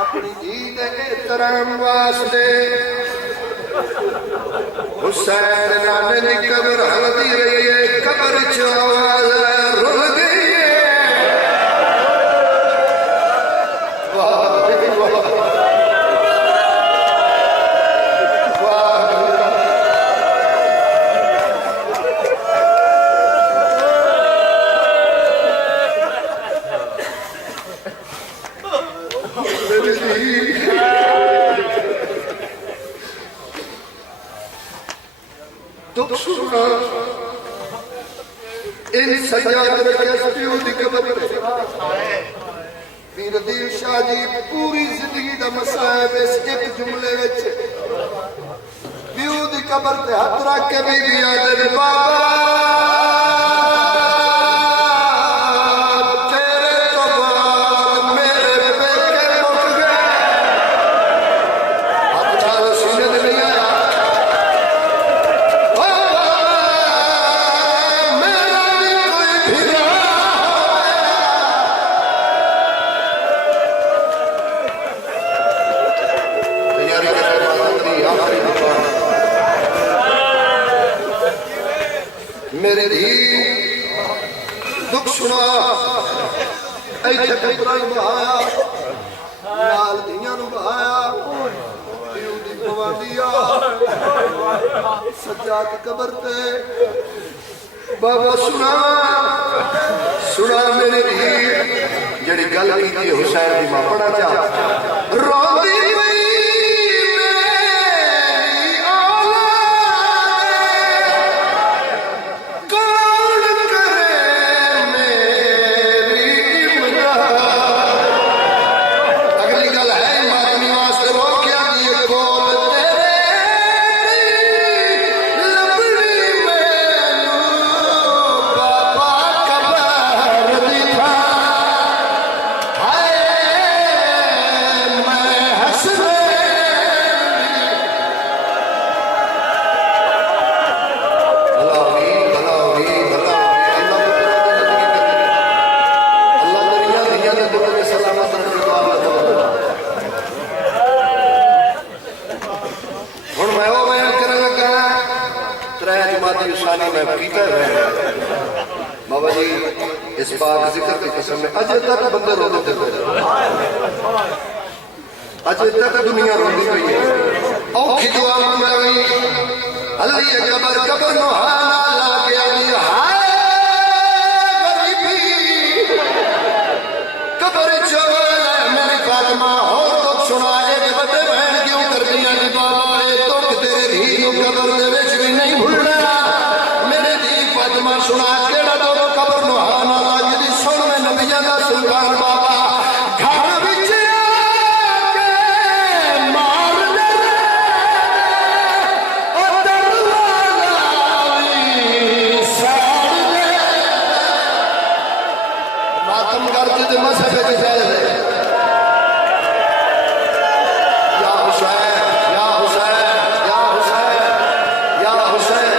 अपनी धी दे एहतराम वास्ते हुसैन नाने दी कबर हलदी रही है, कबर च आवाज रुल गई है। दुख सुना इन सजाद की कबर पीर अदील शाह जी पूरी जिंदगी का मसायब इस एक जुमले विच प्यू दी कबर ते हाथ रख के बीबी आदे बाबा मेरे धी दुख सुना इत्थे पुत्रा बहाया नाल धीआं नूं बहाया प्यू दी पवांदिया सज्जाद कबर ते बाबा सुना सुना मेरे धी जेड़ी गल कीती हुसैन दी मां पढ़ा चा रोंदी बाबा जी इस बात जिक्र की कसम में अजे तक बंदे रोते थे, अजे तक दुनिया रोती पई है। औखी दुआ मंगाई अल्लाह ये कबर कबर नो हाना ला के आनी हाय गरीबी कबर चोला मेरी फातिमा हो तो सुना एक बड़े बहन क्यों कर दिया नी बाबा ए तो तेरे धी नु कबर दे विच भी नहीं भूलना मेरे धी फातिमा सुना केड़ा दो कबर नु हाना ला जिदी सुन में नबियां दा सुल्तान बाबा घर विच आके मार दे ओ दरवाज़ा साड़ दे मातम करते ते मसहब विच फैल दे या हुसैन या हुसैन या हुसैन या हुसैन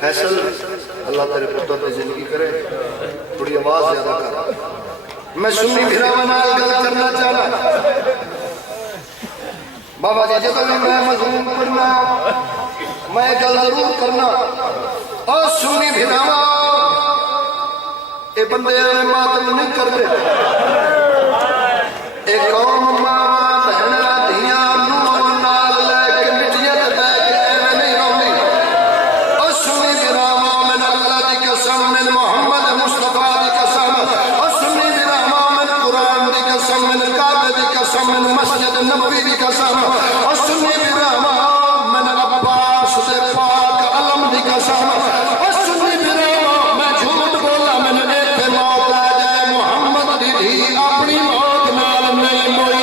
फैसल अल्लाह तेरे पुत्र की जिंदगी करे थोड़ी आवाज ज्यादा कर मैं सुन्नी भिरावां नाल गल करना चाहना बाबा जी जब भी मैं मजलूम करना मैं गल जरूर करना और सुन्नी भिरावां ए बंदे मातम नहीं करते एक कौम मां बहना धियां नूं नाल लेके मिट्टियां ते बैठ के एवें नहीं रोंदी और सुन्नी भिरावां मैं अल्लाह दी कसम मैं मोहम्मद मुस्तफा दी कसम और सुन्नी भिरावां मैं कुरान दी कसम मैं काबे दी कसम मैं मस्जिद नबवी दी कसम और सुन्नी भिरावां मैं अब्बास दे पाक अलम दी कसम और सुन्नी भिरावां मैं झूठ बोला मैंने एक मौत आ जाए मोहम्मद दी धी अपनी मौत नाल नहीं मोई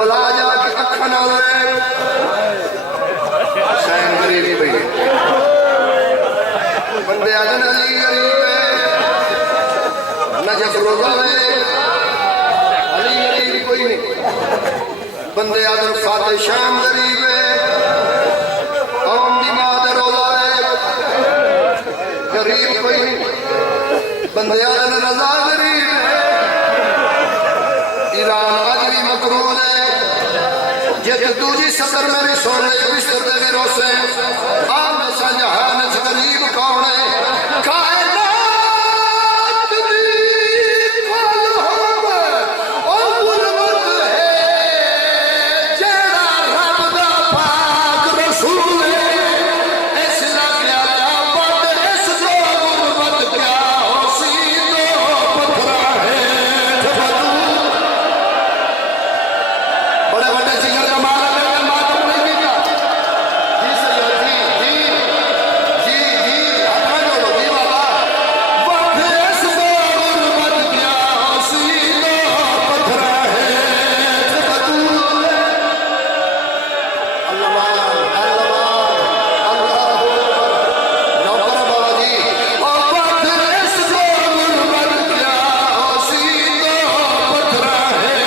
करबला जाके अखा नाल हुसैन गरीब पे बंदे आदन अली गरीब है नजफ रोजा है अली गरीब कोई नहीं बंदे आदन फाते शाम गरीब है कौम दी मां रोजा है गरीब कोई नहीं बंदे आदन रजा गरीब है ईरान आज भी मकरूल है जित दूजी सदर मेरी सोने बिस्तर दे भी रोसे आम शाहजहां गरीब कौन है कायनात दी ओ गुलमत है जेड़ा रब दा पाक रसूल है इस लग्या बद इस दो गुलमत क्या होसी दो पत्थरा है बड़े बड़े जिगर का मालिक है मातम नहीं पीता जी सैयद जी जी जी हाथ जोड़ो जी बाबा वक्त इस दो गुलमत क्या होसी दो पत्थरा है अल्लाह नौकर बाबा जी और वक्त इस दो गुलमत क्या होसी दो पत्थरा है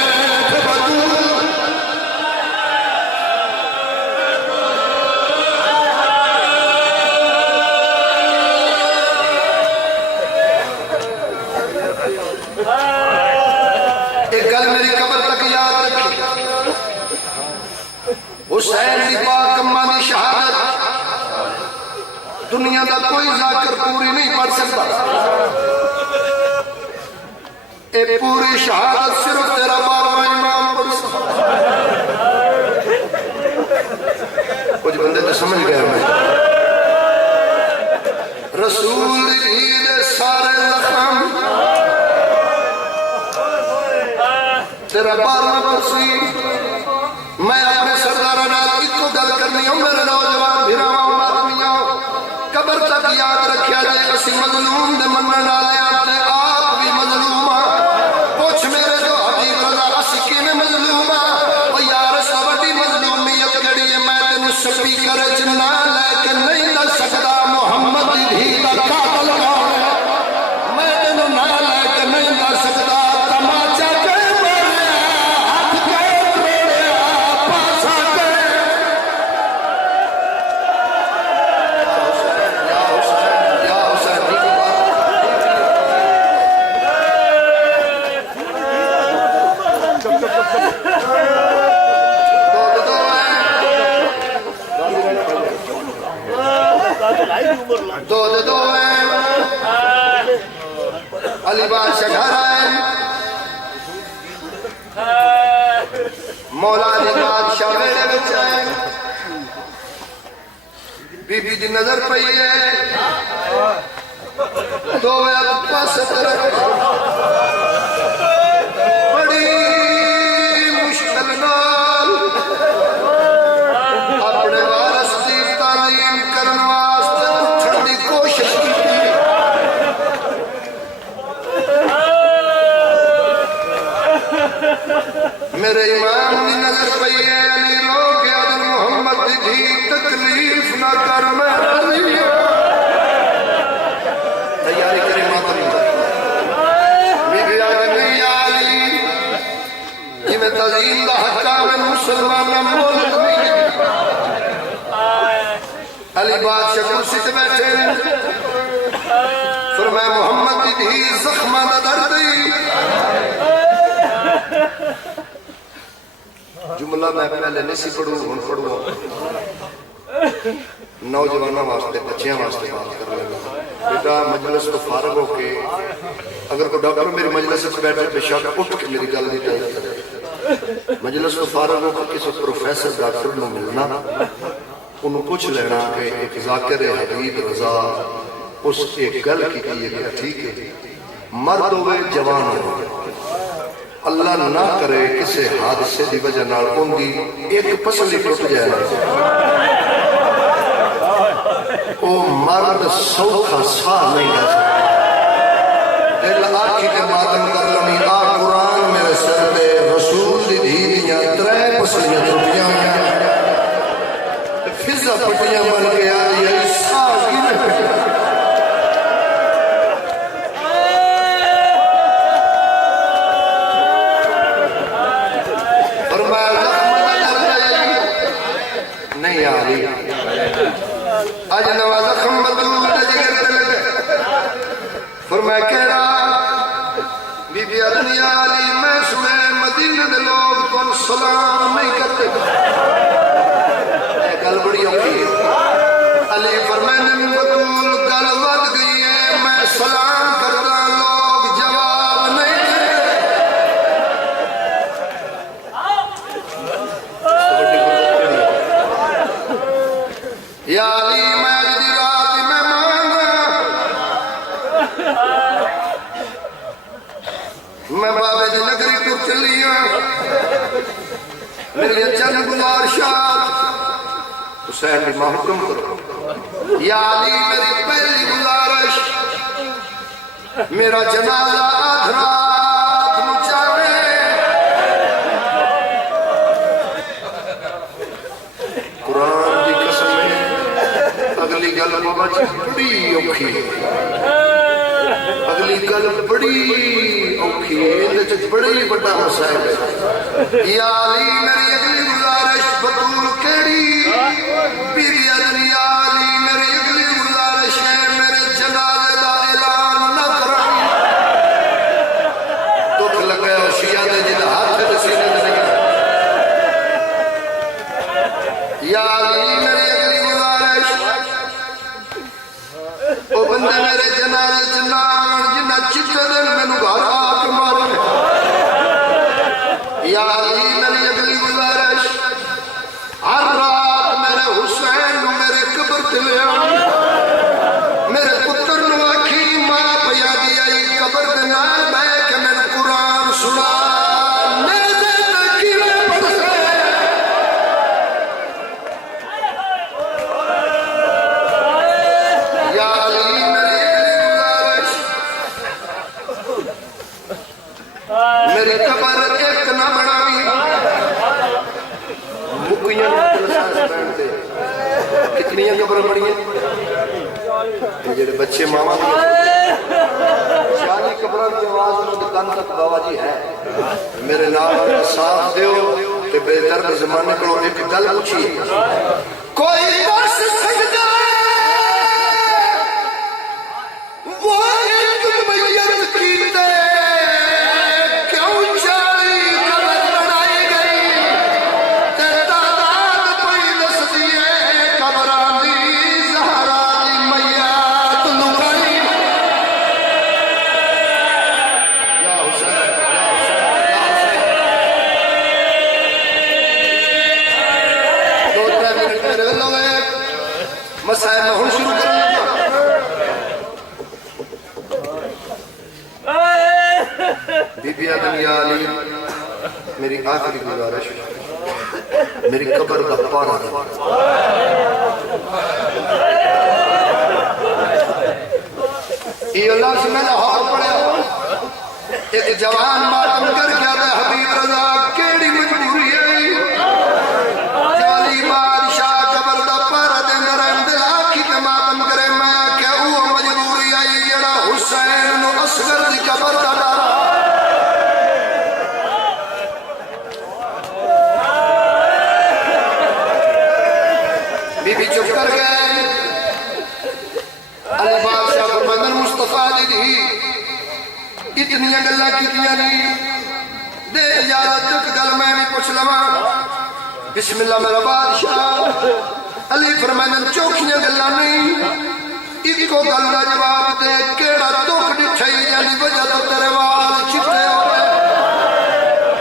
एक गल मेरी कबर तक याद रखी हुसैन दी पाक अम्मा दी शहादत दुनिया का कोई जाकर पूरी नहीं पढ़ सकता ए पूरी शहादत सिर्फ तेरा 12वां इमाम पढ़ सकता कुछ बंदे तो समझ गए मैं रसूल दी दे सारे जख्म तेरा 12वां कुर्सी मैं अपने सरदारा नाल इको गल करनी हो मेरे नौजवान भिरावां आदमियों कबर तक याद रखिया जाए असी मजलूम दे मनण वाले आते आप भी मजलूम आ पूछ मेरे जो हबीब रजा असी किवें मजलूम आ ओ यार इस वड्डी मजलूमियत केड़ी है मैं तेनू स्पीकर च ना लेके नहीं दस सकदा मुहम्मद दी धी दा कातल कौन है मैं तेनू ना लेके नहीं दस सकदा तमाचा के मारिया हाथ के तोड़िया पासा के या हुसैन दी दो है अली बादशाह घर आए मौला अली बादशाह वेड़े विच आए बीबी दी नजर पई है दो पास बड़ी मुश्किल नाल अपने वारस की तालीम करने वास्ते उठण की कोशिश की मेरे इमाम की नजर पई है अली रो गया मोहम्मद दी तकलीफ ना कर मैं तैयारी करी मातम बीबी आदमी आली जिमें तजीम दा हक्का में मुसलमान मुल्क नहीं अली बादशाह कुर्सी से बैठे फरमाया मोहम्मद दी धी जख्मा दा दर्द जुमला मैं पहले नहीं पढ़ू हूं पढ़ू नौजवानों वास्ते बच्चियों वास्ते बात कर लगा बेटा मजलिस तो फारग होके अगर कोई डॉक्टर मेरी मजलिस बैठे बेशक उठ के मेरी गल नहीं करे मजलिस तो फारग होकर किसी प्रोफेसर डॉक्टर को मिलना उन्होंने पूछ लेना कि एक जाकिर हबीब रजा उस एक गल की ठीक है मर्द होवे जवान हो अल्लाह ना करे किसी हादसे की वजह नाल उनकी एक पसली टुट जाए वो मर्द सौखा सा नहीं ले सकता दिल आखी के मातम कर लमी आ कुरान मेरे सर दे रसूल दी धी दियां 3 पसलियां टुटियां फिजा पटियां बन के आ रही है सास की नहीं आ रही आज नवा जख्म बतूल जिगर लगे फरमाया कह रहा बीबी दुनिया अली मैं सुने मदीने दे लोग तुम सलाम नहीं करते गल बड़ी औखी है अली फरमाया बतूल गल वध गई है मैं सलाम करता लोग जवाब नहीं देते या अली मैं दी रात मैं मांगा मैं बाबे की नगरी को चली मेरे चंद गुजार शाह हुसैन की मां हुक्म करो या अली मेरी पहली गुजारिश मेरा जनाजा आध रात नूं चावे कुरान की कसम है अगली गल बाबा जी बड़ी औखी अगली गल बड़ी औखी है बड़ा ही बड़ा मसाइल है या अली मेरी अगली गुजारिश बतूल केड़ी बीबी दुनिया अली मेरी अगली गुजारिश है मेरे जनाजे का ऐलान न कराई दुख लगा शिया दे जिद हाथ दे सीने ते लगे या अली मेरी अगली गुजारिश ओ बंदे मेरे जनाजे च ना जिन्ना चिट्टे दिन मैनू घर आके मारन या अली मेरी अगली गुजारिश हर रात मेरे हुसैन नू मेरे कब्र ते ले मेरे पुत्र नू आखी मां पिया दी आई कब्र दे नाल बैठ के मैनू कुरान सुना मेरी कबर एक ना बनावी मुकियां कितनी कबर बनी जेडे बच्चे मावा शादी कबर की आवाज में दुकान तक बाबा जी है मेरे नाल साथ दो ते बेदर्द जमाने को एक गल पूछी कोई दस सकदा वो एक मैयत कीते मसाइल में शुरू करने बीबी दुनिया अली मेरी आखिरी गुजारिश मेरी कब्र का पारा ये लफ्ज़ मैं लाहौर पढ़ा एक जवान मातम कर गया था हबीब रजा केड़ी मजबूरी है बीबी चुप कर गए अली बादशाह फरमांदे मुस्तफा दी इतनी गल्लां कीतियां नहीं दे इजाजत एक गल मैं भी पूछ लवां बिस्मिल्लाह मेरा बादशाह अली फरमांदे चौखियां गल्लां नहीं इको गल का जवाब दे केड़ा दुख दिखाई जानी वजह तो तेरे वाल चिट्टे हो गए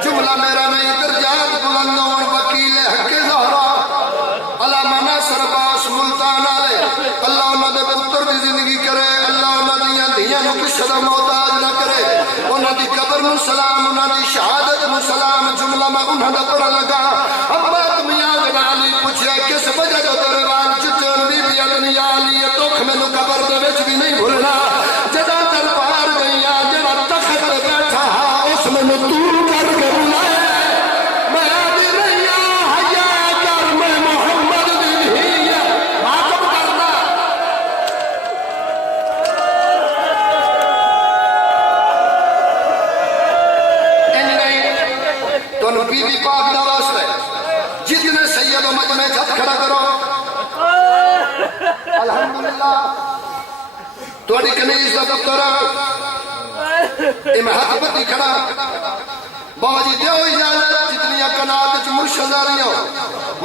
जुमला मेरा नहीं दर्जात बुलंद होण वकील हक ज़हरा अलामा नासर अब्बास मुल्तान वाले अल्लाह उन्हां दे पुत्र दी जिंदगी करे अल्लाह उन्हां दियां धीआं नूं किसे दा मोहताज ना करे उन्हां दी कब्र नूं सलाम उन्हां दी शहादत नूं सलाम जुमला मैं उन्हां दा पढ़न लगा अब्बा मियां गनाली पूछया किस वजह तो तेरे वाल चिट्टे बीबी दुनिया अली दुख मैनूं कब्र दे विच भी नहीं भुलना जदा दरबार गईया जेड़ा तख्त ते बैठा उस मैनूं तू करके बुलाया थोड़ी कनीज का पुत्र मैं हाथ पत्ती खड़ा बाबा जी दो इजाजत जितनियां कनात मुर्शद आ रही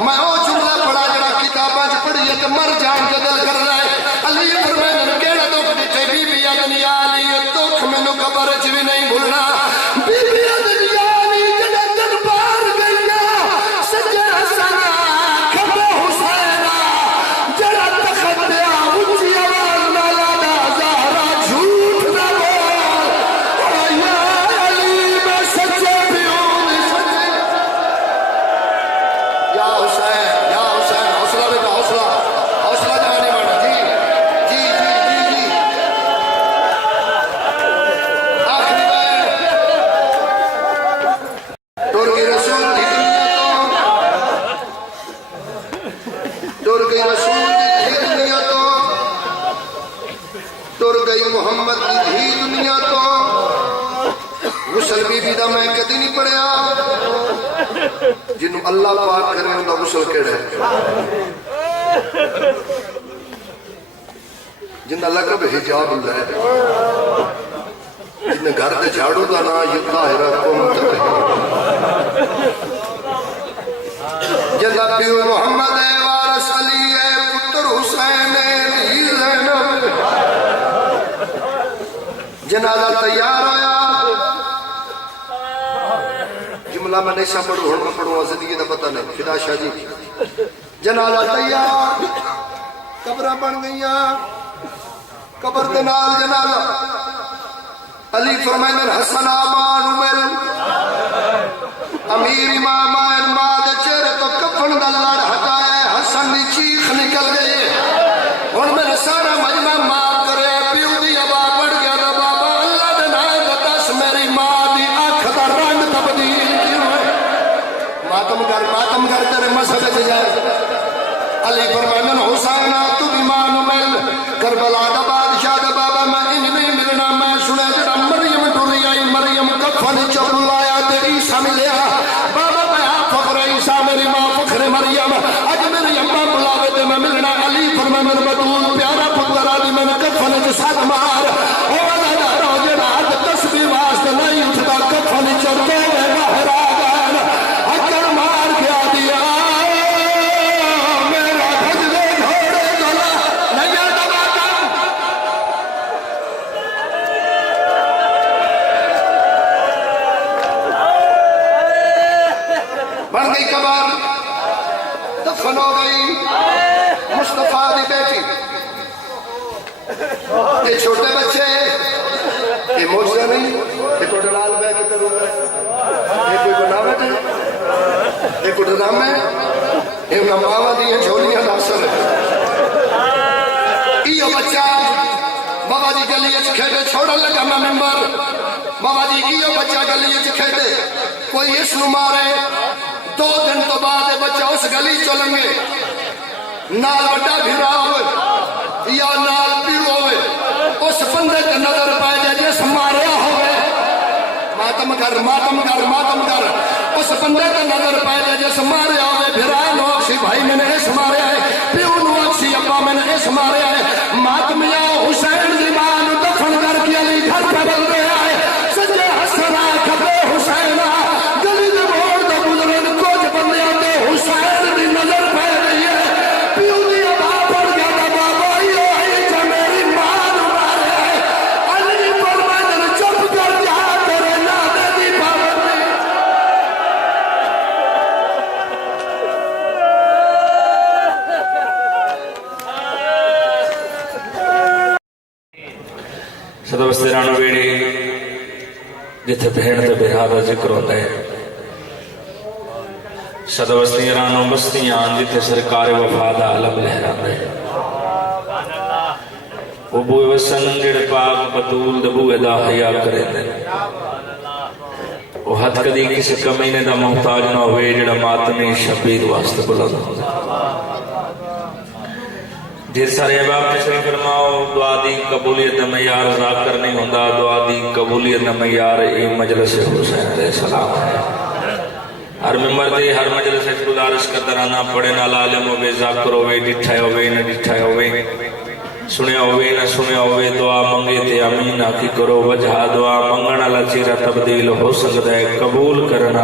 मैं वो जुमला पढ़ा जरा किताबा च पढ़िए तो मर जान के दिल कर रहा है अली फरमाया केड़ा दुख दिखे बीबी अदनी आली दुख मैनू कबर च भी नहीं भूलना बीबी अदनी आली जड़ा दरबार गईया सज्जा सना खबे हुसैना जड़ा तखत दे ऊंची आवाज नाल दा ज़हरा झूठ ना बोल या अली मैं सच्चे भी हूं सच्चे या हुसैन हौसला बेटा हौसला जवानी बेटा जी जी जी जी जी आखिरी बार टुर गई रसूल की दुनिया तो टुर गई मुहम्मद की धी दुनिया तो गुसल बीबी का मैं कदी नहीं पढ़िया जिन्हों अल्लाह पाक करे उनका गुसल केड़ा है जिन्ना लकब हिजाब हुंदा है जिन्हें घर के झाड़ू का ना युद्धा है जिन्ना प्यो मुहम्मद है वारिस अली है पुत्र हुसैन है धी ज़ैनब जनाजा तैयार होया जुमला मैं नहीं पढ़ू हूं मैं पढ़ूंगा जिंदगी का पता नहीं फिदा शाह जी जनाजा तैयार कब्र बन गई कब्र के नाल जनाजा अली फरमाइंदे हसन आबान उमर अमीर इमाम आयन मां दे चेहरे तो कफन दा लड़ हटाया हसन दी चीख निकल गई हुन मेरा सारा मजमा मां करे प्यो दी आबा बढ़ गया ना बाबा अल्लाह दे नाम दस मेरी मां दी अख दा रंग तब्दील क्यों है मातम कर तेरे मसले से जाए अली फरमाइंदे हुसैन तू भी मान मिल करबला दा बादशाह दा बाबा मैं इन नहीं मिलना मैं सुने जड़ा मरियम टुरी आई मरियम कफन च बुलाया ते ईसा मिलया बाबा मैं फखर ईसा मेरी मां फखर मरियम अज मेरी अम्मा बुलावे ते मैं मिलना अली फरमाइंदे बतूल प्यारा पुत्र आदि मैं कफन च सद मार ओ दा जड़ा हद तस्बीह वास्ते नहीं उठदा कफन च तो बाहर आ गया अकड़ मार के आ दिया मेरा भजदे घोड़े गला नहीं दबा बन गई कबर दफन हो गई मुस्तफा की बेटी ये छोटे बच्चे ये मोजा नहीं ये को लाल बैग के तरह ये कोई गुनाह है ये को ड्रामा है ये मावा दी झोलियां दासल इयो बच्चा बाबा जी गली च खेडे छोड़न लगा मैं मेंबर बाबा जी इयो बच्चा गली च खेडे कोई इसनु मारे 2 दिन तो बाद बच्चा उस गली चलेंगे नाल बड़ा भिरा हो या नाल पीड़ो हो उस बंदे ते नजर पै जाए जिस मारिया हो मातम कर उस बंदे ते नजर पै जाए जिस मारिया हो भिरा लोग सी भाई मैंने इस मारिया है प्यो लोग सी अब्बा मैंने इस मारिया है मातम या हुसैन दी मां नु दफन करके अली घर पे बल रहा है सज्जे हसना खबे हुसैना गली दे मोड़ ते गुजरन कुछ बंदियां ते हुसैन दी नजर पै गई है प्यो दी आबा पड़ गया ना बाबा यो आई जे मेरी मां नु मारे अली फरमाइंदे चुप कर जा तेरे नादे दी पाबंदी सदवस्ते राणो वेड़े जिथे भेड़ ते बिरा का जिक्र होता है सदवस्ती राणो बस्तियां जिथे सरकार वफा दा आलम लहरांदा है वो बूए वसन जेड़े पाक बतूल दे बूए दा हया करेंदे वो हद कदी किसी कमीने दा मोहताज ना होवे जेड़ा मातमी शबीर वास्ते बुलंद होंदा ढेर सारे अहबाब तशरीफ फरमाओ दुआ दी कबूलियत दा मयार ज़ाकर नहीं होंदा दुआ दी कबूलियत दा मयार ए मजलिस हुसैन अलैहि सलाम है हर मेंबर दे हर मजलिस गुजारिश करदा रहना पढ़े नाल आलिम होवे ज़ाकर होवे डिठा होवे न डिठा होवे सुनिया होवे ना सुनिया होवे दुआ मंगे ते आमीन आखी करो वजह दुआ मंगण वाला चेहरा तब्दील हो सकता है कबूल करना